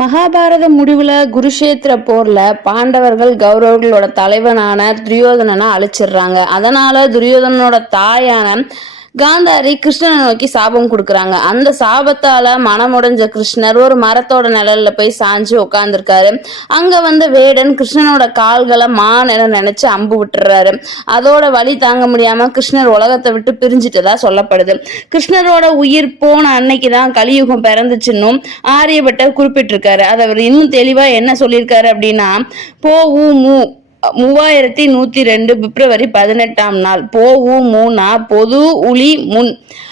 மகாபாரத முடிவுல குருஷேத்திர போர்ல பாண்டவர்கள் கௌரவர்களோட தலைவனான துரியோதனனை அழிச்சிடுறாங்க. அதனால துரியோதனனோட தாயான காந்தாரி கிருஷ்ணனை நோக்கி சாபம் கொடுக்குறாங்க. அந்த சாபத்தால மனமுடைஞ்ச கிருஷ்ணர் ஒரு மரத்தோட நிழல்ல போய் சாஞ்சு உட்காந்துருக்காரு அங்க வந்து வேடன் கிருஷ்ணனோட கால்களை மான் என நினைச்சு அம்பு விட்டுறாரு. அதோட வழி தாங்க முடியாம கிருஷ்ணர் உலகத்தை விட்டு பிரிஞ்சிட்டதா சொல்லப்படுது. கிருஷ்ணரோட உயிர் போன அன்னைக்கு தான் கலியுகம் பிறந்துச்சுன்னு ஆரியப்பட்ட குறிப்பிட்டிருக்காரு. அதை அவர் இன்னும் தெளிவா என்ன சொல்லியிருக்காரு அப்படின்னா போ ஊ மூ. மூவாயிரத்தி நூத்தி ரெண்டு பிப்ரவரி பதினெட்டாம் நாள். போ ஊ மூணா பொது உளி முன்.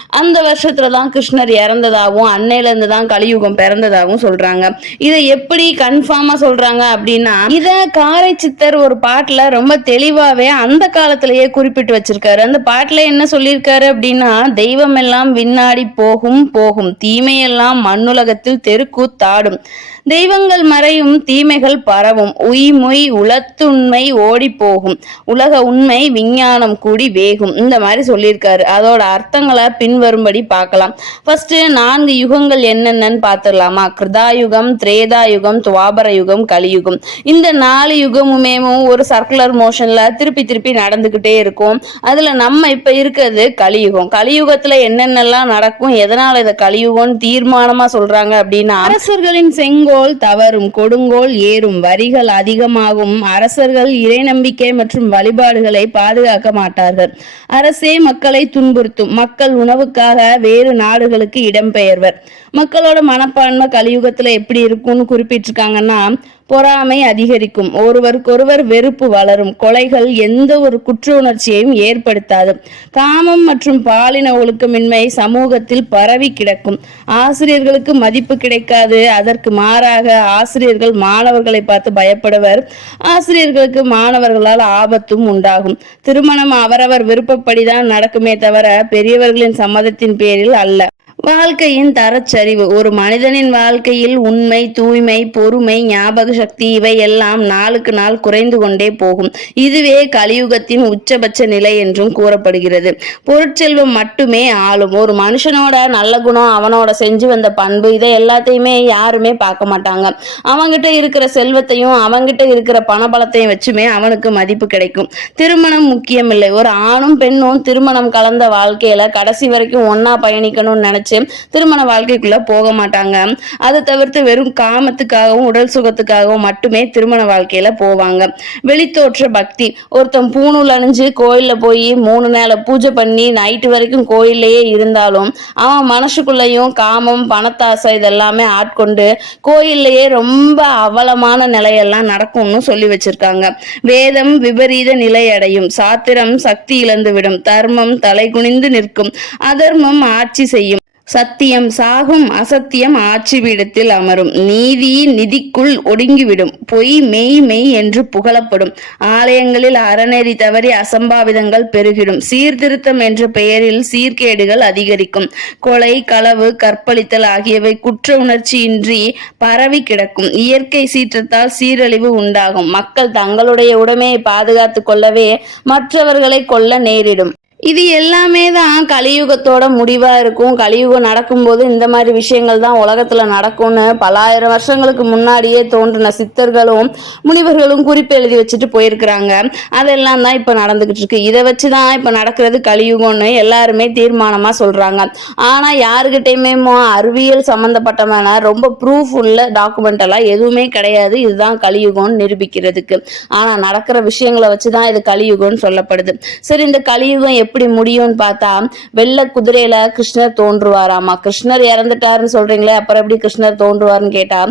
அந்த வருஷத்துல தான் கிருஷ்ணர் இறந்ததாகவும் அன்னையில இருந்து தான் கலியுகம் பிறந்ததாகவும் சொல்றாங்க. இதை எப்படி கன்ஃபார்மா சொல்றாங்க அப்படின்னா இத காரை சித்தர் ஒரு பாட்டுல ரொம்ப தெளிவாவே அந்த காலத்திலேயே குறிப்பிட்டு வச்சிருக்காரு. அந்த பாட்டுல என்ன சொல்லியிருக்காரு அப்படின்னா தெய்வம் எல்லாம் விண்ணாடி போகும் போகும். தீமையெல்லாம் மண்ணுலகத்தில் தெருக்கூத்தாடும் தெய்வங்கள் மறையும் தீமைகள் பரவும். உய்மொய் உளத்துண்மை ஓடி போகும். உலக உண்மை விஞ்ஞானம் கூடி வேகும். இந்த மாதிரி சொல்லியிருக்காரு. அதோட அர்த்தங்களை பின் பின்வரும்படி பார்க்கலாம். ஃபர்ஸ்ட் நான்கு யுகங்கள் என்னென்னு பார்த்துடலாமா? கிருதாயுகம் திரேதாயுகம் துவாபர யுகம் கலியுகம். இந்த நாலு யுகமுமே ஒரு சர்க்குலர் மோஷன்ல திருப்பி திருப்பி நடந்துகிட்டே இருக்கும். அதுல நம்ம இப்ப இருக்கிறது கலியுகம். கலியுகத்துல என்னென்னலாம் நடக்கும்? எதனால இதை கலியுகம் தீர்மானமா சொல்றாங்க அப்படின்னா அரசர்களின் செங்கோல் தவறும் கொடுங்கோல் ஏறும் வரிகள் அதிகமாகும். அரசர்கள் இறை நம்பிக்கை மற்றும் வழிபாடுகளை பாதுகாக்க மாட்டார்கள். அரசே மக்களை துன்புறுத்தும். மக்கள் உணவு உணவுக்காக வேறு நாடுகளுக்கு இடம்பெயர்வர். மக்களோட மனப்பான்மை கலியுகத்துல எப்படி இருக்கும்னு குறிப்பிட்டிருக்காங்கன்னா பொறாமை அதிகரிக்கும். ஒருவருக்கொருவர் வெறுப்பு வளரும். கொலைகள் எந்த ஒரு குற்ற உணர்ச்சியையும் ஏற்படுத்தாது. காமம் மற்றும் பாலின ஒழுக்கமின்மை சமூகத்தில் பரவி கிடக்கும். ஆசிரியர்களுக்கு மதிப்பு கிடைக்காது. அதற்கு மாறாக ஆசிரியர்கள் மாணவர்களை பார்த்து பயப்படுவர். ஆசிரியர்களுக்கு மாணவர்களால் ஆபத்தும் உண்டாகும். திருமணம் அவரவர் விருப்பப்படிதான் நடக்குமே தவிர பெரியவர்களின் சம்மதத்தின் பேரில் அல்ல. வாழ்க்கையின் தரச்சரிவு. ஒரு மனிதனின் வாழ்க்கையில் உண்மை தூய்மை பொறுமை ஞாபக சக்தி இவை எல்லாம் நாளுக்கு நாள் குறைந்து கொண்டே போகும். இதுவே கலியுகத்தின் உச்சபட்ச நிலை என்றும் கூறப்படுகிறது. பொருட்செல்வம் மட்டுமே ஆளும். ஒரு மனுஷனோட நல்ல குணம் அவனோட செஞ்சு வந்த பண்பு இதை எல்லாத்தையுமே யாருமே பார்க்க மாட்டாங்க. அவங்கிட்ட இருக்கிற செல்வத்தையும் அவங்கிட்ட இருக்கிற பணபலத்தையும் வச்சுமே அவனுக்கு மதிப்பு கிடைக்கும். திருமணம் முக்கியமில்லை. ஒரு ஆணும் பெண்ணும் திருமணம் கலந்த வாழ்க்கையில கடைசி வரைக்கும் ஒன்னா பயணிக்கணும்னு நினைச்சு திருமண வாழ்க்கைக்குள்ள போக மாட்டாங்க. அதை தவிர்த்து வெறும் காமத்துக்காகவும் உடல் சுகத்துக்காகவும் மட்டுமே திருமண வாழ்க்கையில போவாங்க. வெளித்தோற்ற பக்தி. ஒருத்தன் பூணூல் அணிஞ்சு கோயில்ல போய் மூணு நேர பூஜை பண்ணி நைட்டு வரைக்கும் கோயில்லையே இருந்தாலும் அவன் மனசுக்குள்ளேயும் காமம் பணத்தாசை இதெல்லாமே ஆட்கொண்டு கோயில்லையே ரொம்ப அவலமான நிலையெல்லாம் நடக்கும்னு சொல்லி வச்சிருக்காங்க. வேதம் விபரீத நிலை அடையும். சாத்திரம் சக்தி இழந்து விடும் தர்மம் தலை குனிந்து நிற்கும். அதர்மம் ஆட்சி செய்யும். சத்தியம் சாகும் அசத்தியம் ஆட்சிபீடத்தில் அமரும். நீதி நிதிக்குள் ஒடுங்கிவிடும். பொய் மெய் மெய் என்று புகழப்படும். ஆலயங்களில் அறநெறி தவறி அசம்பாவிதங்கள் பெருகிடும். சீர்திருத்தம் என்ற பெயரில் சீர்கேடுகள் அதிகரிக்கும். கொலை களவு கற்பழித்தல் ஆகியவை குற்ற உணர்ச்சியின்றி பரவி கிடக்கும். இயற்கை சீற்றத்தால் சீரழிவு உண்டாகும். மக்கள் தங்களுடைய உடைமையை பாதுகாத்துக் கொள்ளவே மற்றவர்களை கொல்ல நேரிடும். இது எல்லாமே தான் கலியுகத்தோட முடிவா இருக்கும். கலியுகம் நடக்கும்போது இந்த மாதிரி விஷயங்கள் தான் உலகத்துல நடக்கும்னு பலாயிரம் வருஷங்களுக்கு முன்னாடியே தோன்றின சித்தர்களும் முனிவர்களும் குறிப்பு எழுதி வச்சுட்டு போயிருக்கிறாங்க. அதெல்லாம் தான் இப்போ நடந்துகிட்டு இருக்கு. இதை வச்சு தான் இப்போ நடக்கிறது கலியுகம்னு எல்லாருமே தீர்மானமா சொல்றாங்க. ஆனா யாருக்கிட்டையுமே அறிவியல் சம்பந்தப்பட்டமான ரொம்ப ப்ரூஃப் உள்ள டாக்குமெண்ட் எல்லாம் எதுவுமே கிடையாது. இதுதான் கலியுகம்னு நிரூபிக்கிறதுக்கு. ஆனா நடக்கிற விஷயங்களை வச்சு தான் இது கலியுகம்னு சொல்லப்படுது. சரி இந்த கலியுகம் எப்படி முடியும்னு பார்த்தா வெள்ளை குதிரையில கிருஷ்ணர் தோன்றுவாராமா? கிருஷ்ணர் இறந்துட்டாருன்னு சொல்றீங்களே அப்புறம் எப்படி கிருஷ்ணர் தோன்றுவார்னு கேட்டா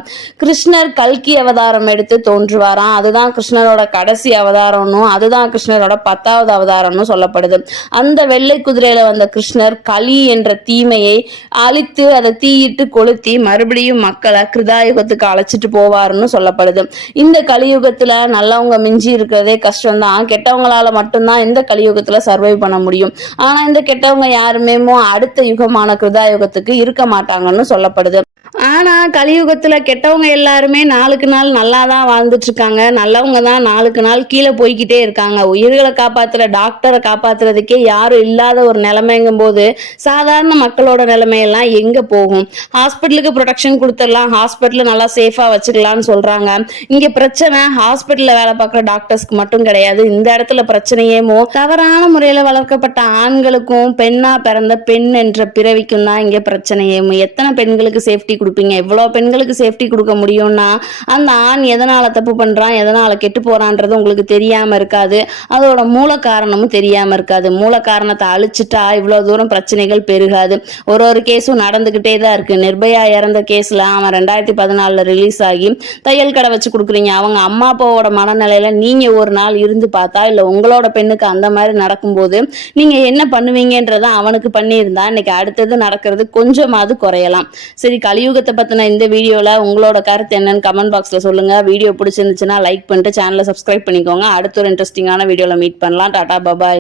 கிருஷ்ணர் கல்கி அவதாரம் எடுத்து தோன்றுவாராம். அதுதான் கிருஷ்ணரோட கடைசி அவதாரம்னும் அதுதான் கிருஷ்ணரோட பத்தாவது அவதாரம்னு சொல்லப்படுது. அந்த வெள்ளை குதிரையில வந்த கிருஷ்ணர் களி என்ற தீமையை அழித்து அதை தீயிட்டு கொளுத்தி மறுபடியும் மக்களை கிருதாயுகத்துக்கு அழைச்சிட்டு போவாருன்னு சொல்லப்படுது. இந்த கலியுகத்துல நல்லவங்க மிஞ்சி இருக்கிறதே கஷ்டம்தான். கெட்டவங்களால மட்டும்தான் இந்த கலியுகத்துல சர்வை பண்ண முடியும். ஆனா இந்த கெட்டவங்க யாருமே அடுத்த யுகமான கிருதா யுகத்துக்கு இருக்க மாட்டாங்கன்னு சொல்லப்படுது. ஆனா கலியுகத்துல கெட்டவங்க எல்லாருமே நாளுக்கு நாள் நல்லா தான் வாழ்ந்துட்டு இருக்காங்க நல்லவங்க தான் நாளுக்கு நாள் கீழே போய்கிட்டே இருக்காங்க. உயிர்களை காப்பாத்துற டாக்டரை காப்பாத்துறதுக்கே யாரும் இல்லாத ஒரு நிலைமைங்கும் போது சாதாரண மக்களோட நிலைமையெல்லாம் எங்க போகும்? ஹாஸ்பிட்டலுக்கு ப்ரொடெக்ஷன் கொடுத்துடலாம். ஹாஸ்பிட்டல் நல்லா சேஃபா வச்சுக்கலாம்னு சொல்றாங்க. இங்க பிரச்சனை ஹாஸ்பிட்டல்ல வேலை பார்க்குற டாக்டர்ஸ்க்கு மட்டும் கிடையாது. இந்த இடத்துல பிரச்சனையேமோ தவறான முறையில வளர்க்கப்பட்ட ஆண்களுக்கும் பெண்ணா பிறந்த பெண் என்ற பிறவிக்கும் தான் இங்க பிரச்சனையேமோ. எத்தனை பெண்களுக்கு சேஃப்டி கொடுப்பீங்க? எவ்வளோ பெண்களுக்கு சேஃப்டி கொடுக்க முடியும்னா அந்த ஆண் எதனால் தப்பு பண்ணுறான் எதனால் கெட்டு போகிறான்றது உங்களுக்கு தெரியாமல் இருக்காது. அதோட மூல காரணமும் தெரியாமல் இருக்காது. மூல காரணத்தை அழிச்சிட்டா இவ்வளோ தூரம் பிரச்சனைகள் பெருகாது. ஒரு ஒரு கேஸும் நடந்துக்கிட்டே தான் இருக்குது நிர்பயா இறந்த கேஸில் அவன் ரெண்டாயிரத்தி பதினாலில் ரிலீஸ் ஆகி தையல் கடை வச்சு கொடுக்குறீங்க. அவங்க அம்மா அப்பாவோட மனநிலையில் நீங்கள் ஒரு நாள் இருந்து பார்த்தா இல்லை உங்களோட பெண்ணுக்கு அந்த மாதிரி நடக்கும்போது நீங்கள் என்ன பண்ணுவீங்கன்றதை அவனுக்கு பண்ணியிருந்தா இன்னைக்கு அடுத்தது நடக்கிறது கொஞ்சமாவது குறையலாம். சரி கலியுகத்தை பத்தின இந்த வீடியோவில் உங்களோட கருத்து என்னன்னு கமெண்ட் பாக்ஸில் சொல்லுங்க. வீடியோ பிடிச்சிருந்துச்சுன்னா லைக் பண்ணிட்டு சேனலை சப்ஸ்கிரைப் பண்ணிக்கோங்க. அடுத்த ஒரு இன்ட்ரெஸ்டிங்கான வீடியோவில் மீட் பண்ணலாம். டாடா பபாய்